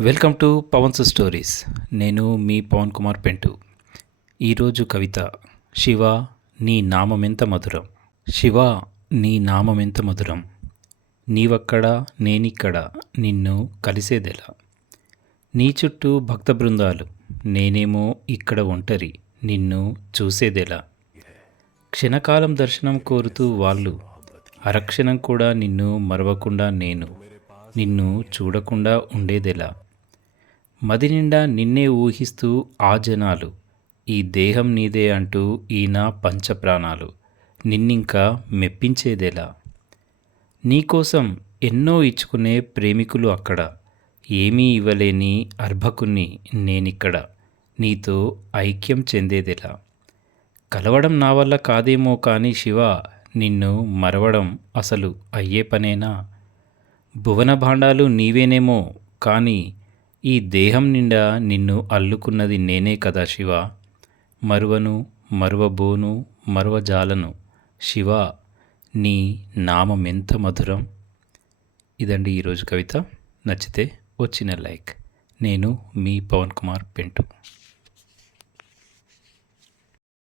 Welcome to Pavan's stories. నేను మీ పవన్ కుమార్ పెంటు. ఈరోజు కవిత శివ నీ నామమెంత మధురం. శివ నీ నామమెంత మధురం. నీవక్కడ నేనిక్కడ నిన్ను కలిసేదెలా. నీ చుట్టూ భక్త బృందాలు నేనేమో ఇక్కడ ఒంటరి నిన్ను చూసేదెలా. క్షణకాలం దర్శనం కోరుతూ వాళ్ళు అరక్షణం కూడా నిన్ను మరవకుండా నేను నిన్ను చూడకుండా ఉండేదెలా. మదినిండా నిన్నే ఊహిస్తూ ఆ జనాలు ఈ దేహం నీదే అంటూ ఈయన పంచప్రాణాలు నిన్నింకా మెప్పించేదేలా? నీకోసం ఎన్నో ఇచ్చుకునే ప్రేమికులు అక్కడ ఏమీ ఇవ్వలేని అర్భకుని నేనిక్కడ నీతో ఐక్యం చెందేదెలా? కలవడం నా వల్ల కాదేమో కానీ శివ నిన్ను మరవడం అసలు అయ్యే పనేనా? భువన భాండాలు నీవేనేమో కానీ ఈ దేహం నిండా నిన్ను అల్లుకున్నది నేనే కదా శివ. మరువను మరువబోను మరువజాలను. శివ నీ నామం ఎంత మధురం. ఇదండి ఈరోజు కవిత. నచ్చితే వచ్చిన లైక్. నేను మీ పవన్ కుమార్ పెంటు.